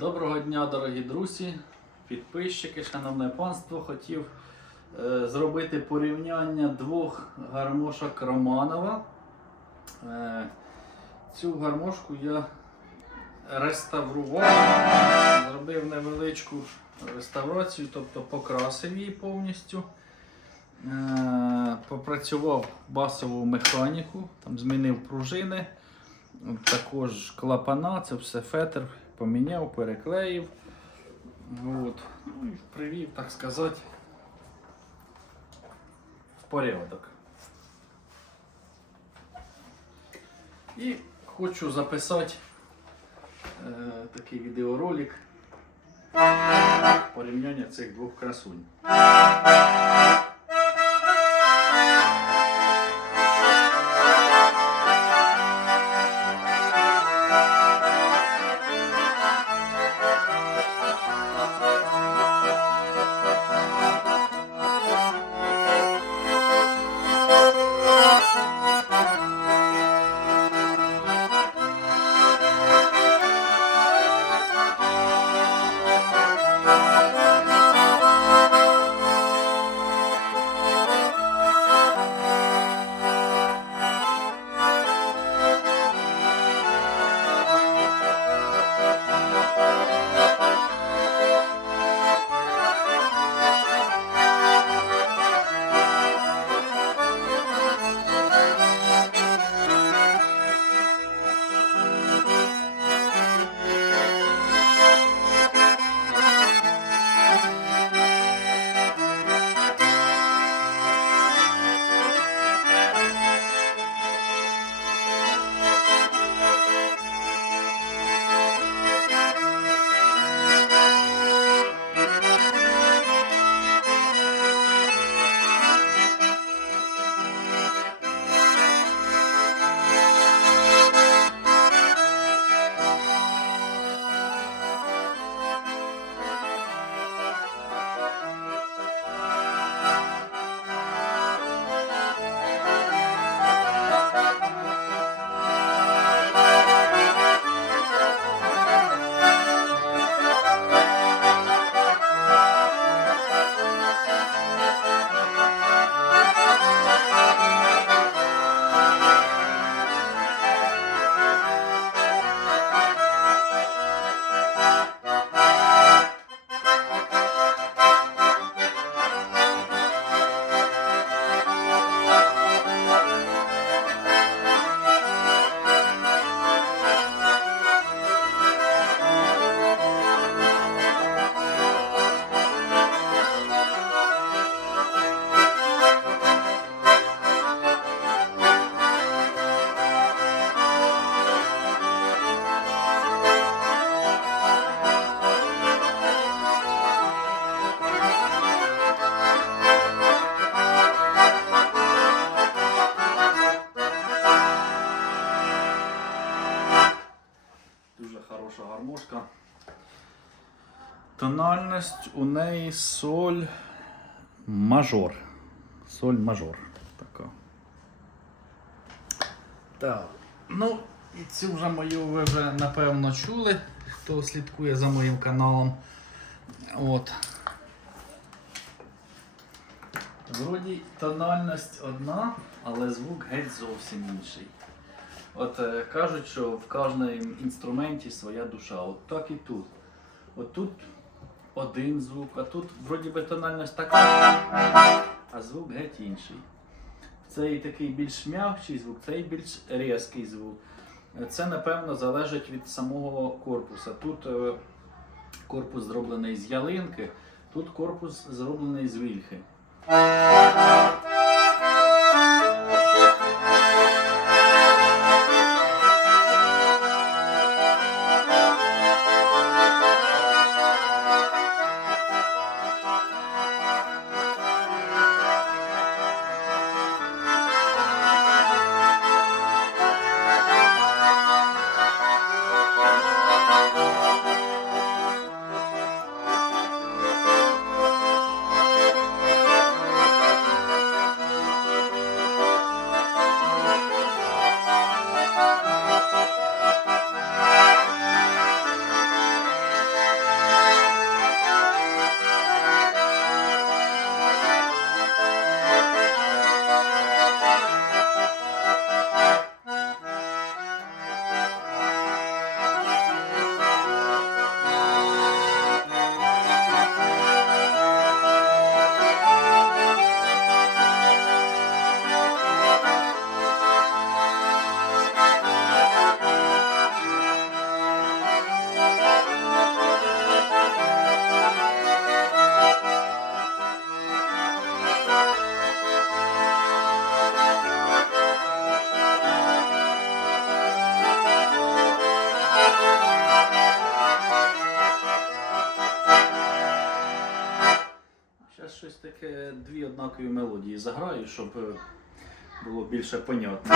Доброго дня, дорогі друзі, підписчики, шановне панство. Хотів е, зробити порівняння двох гармошок Романова. Е, цю гармошку я реставрував, зробив невеличку реставрацію, тобто покрасив її повністю. Е, попрацював басову механіку, там змінив пружини. Також клапана, це все фетр поміняв, переклеїв. От. Ну, і привів, так сказати, в порядок. І хочу записати е, такий відеоролик порівняння цих двох красунь. Гармошка. Тональність у неї соль мажор. Соль мажор. Така. Так. Ну, і цю вже мою ви вже напевно чули, хто слідкує за моїм каналом. От. Вроді тональність одна, але звук геть зовсім інший. От е, кажуть, що в кожному інструменті своя душа. От так і тут. От тут один звук, а тут вроді би тональність така, а звук геть інший. Цей такий більш м'якший звук, цей більш різкий звук. Це, напевно, залежить від самого корпуса. Тут е, корпус зроблений з ялинки, тут корпус зроблений з вільхи. Щось таке, дві однакові мелодії заграю, щоб е, було більше понятно.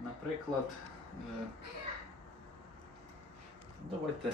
Наприклад, е, давайте.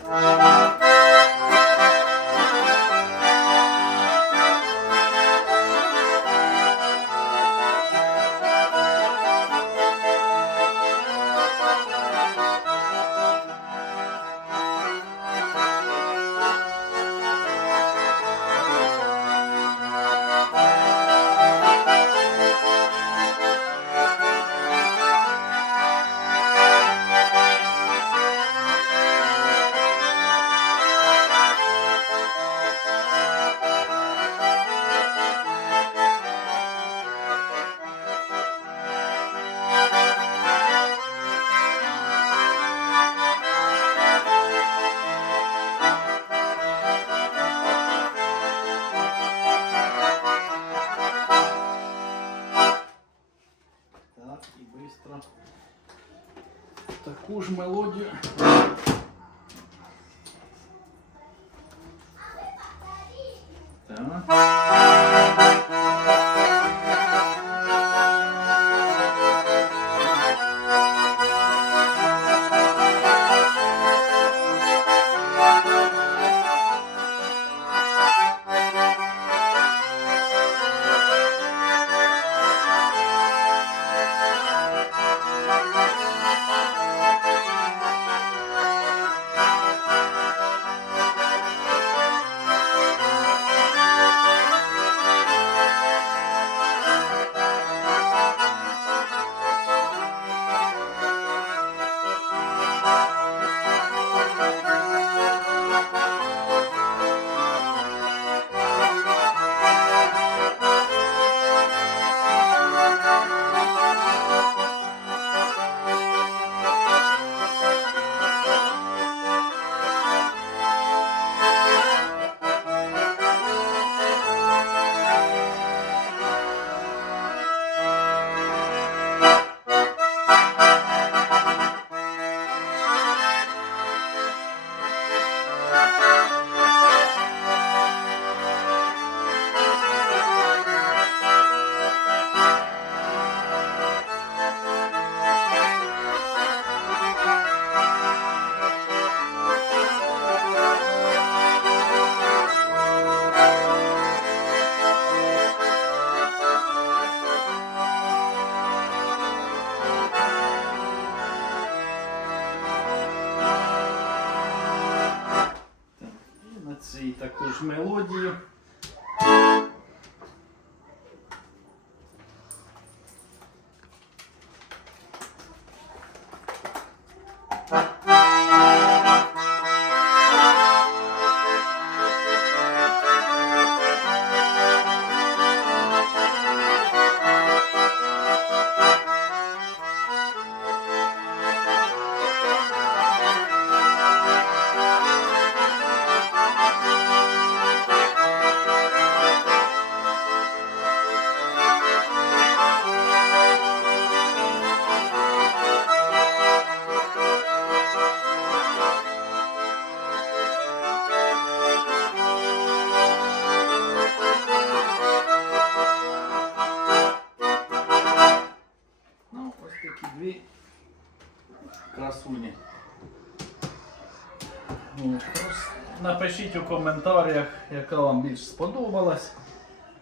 Напишіть у коментарях, яка вам більш сподобалась.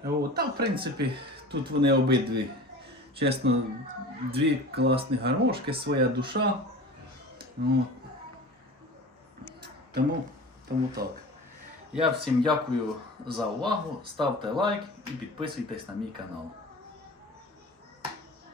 О, Та, в принципі, тут вони обидві. Чесно, дві класні гармошки, своя душа. Ну, тому, тому так. Я всім дякую за увагу. Ставте лайк і підписуйтесь на мій канал.